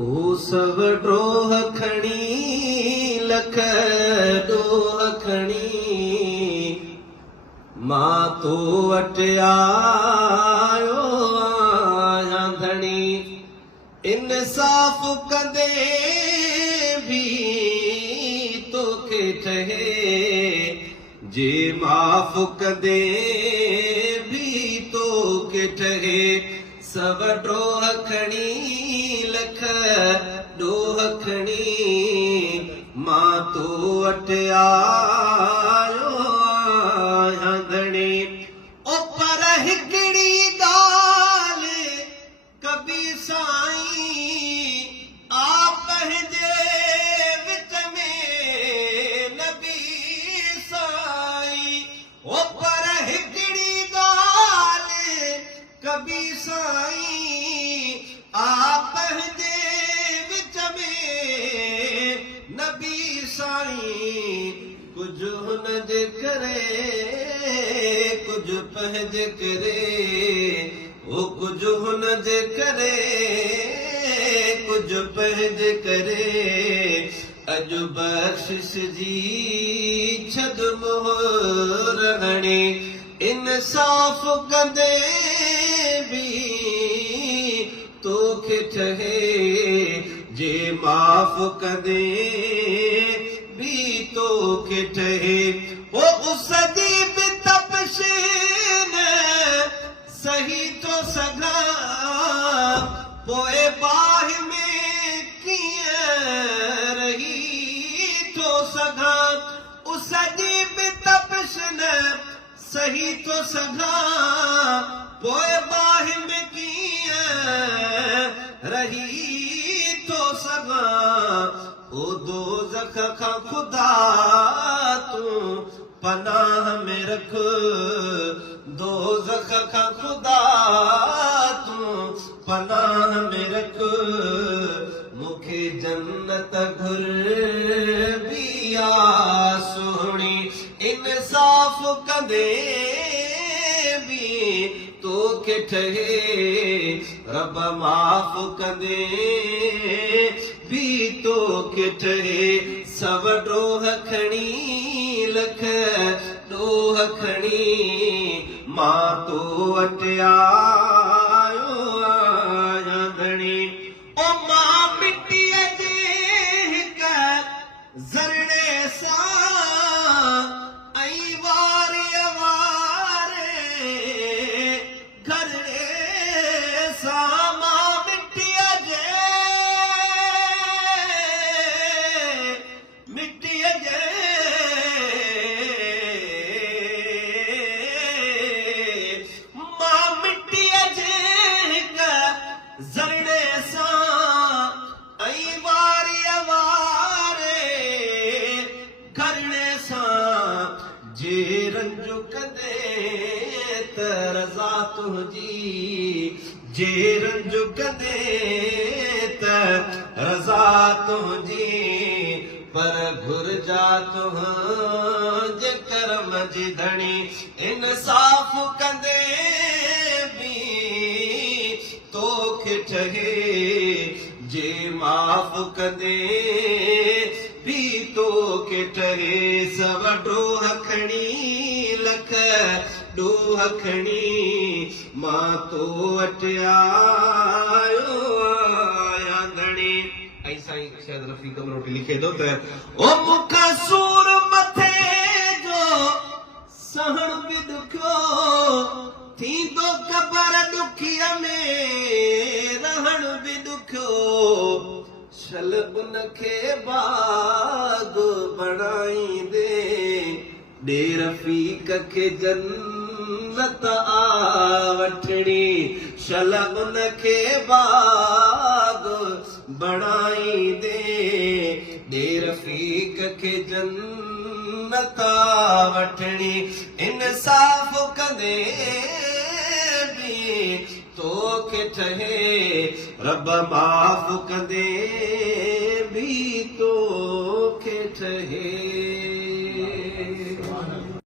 ओ सव ड्रोह खणी लख ॾोह खणी मां तो वटि आयो आहियां धणी इंसाफ़ कंदे भी तोखे ठहे जे माफ़ कंदे भी तोखे ठहे सव ड्रोह खणी लख ॾोह खणी मां तो वटि आयो आहियां धणी ओ पर हिकिड़ी ॻाल्हि कबी साईं आ पंहिंजे विच में नबी साईं ओ पर हिकिड़ी ॻाल्हि कबी साईं आ पंहिंजे विच में नबी साईं कुझु हुन जे करे कुझु पंहिंजे करे ओ कुझु हुन जे करे कुझु पंहिंजे करे अॼु बख़्शिश जी छॾ मोहर हणी इंसाफ़ कंदे भी तोखे ठहे जे माफ़ कंदे भी तोखे ठहे ओ उसदी बि तपशीन सही तो सघां पोइ बाहि में कीअं रही थो सघां उसदी बि तपशीन सही तो सघां पोइ बाहि में कीअं रही थो सघां ओ दोज़ख खां खुदा तूं पनाह में रख दोज़ख खां खुदा तूं पनाह में रख मूंखे जन्नत घुर भी आ सोहणी इंसाफ़ कंदे भी तोखे ठहे रब माफ़ कंदे भी तोखे ठहे सव ड्रोह खणी लख ॾोह खणी मां तो वटि आयो आहियां धणी ओ मां मिटीअ जे हिक ज़रणे सां ऐं वारीअ वारे घरणे सां मां मिटीअ जे मां मिटीअ जे हिक ज़रणे सां ऐं वारीअ वारे घरणे सां जे रंजू कंदे त रज़ा तुंहिंजी जे रंजू कंदे त रज़ा तुंहिंजी पर घुरजा तुंहिंजे करम जी धणी इंसाफ़ कंदे भी तोखे ठहे जे माफ़ कंदे भी तोखे ठहे सव ड्रोह खणी लख ॾोह खणी मां तो वटि आयो आहियां धणी ऐं साईं शायदि रफ़ी कमरोटी लिखे थो त ओ मूंखां सूर मथे जो सहण बि ॾुखियो थींदो क़बर ॾुखीअ में रहण बि ॾुखियो शल उनखे बाग़ बणाईंदे ॾे रफ़ीक खे जन्नत आ वठणी शल उनखे बाग़ बणाईंदे ॾे रफ़ीक खे जन्नत आ वठणी इंसाफ़ कंदे भी तोखे ठहे रब माफ़ कंदे भी तोखे ठहे।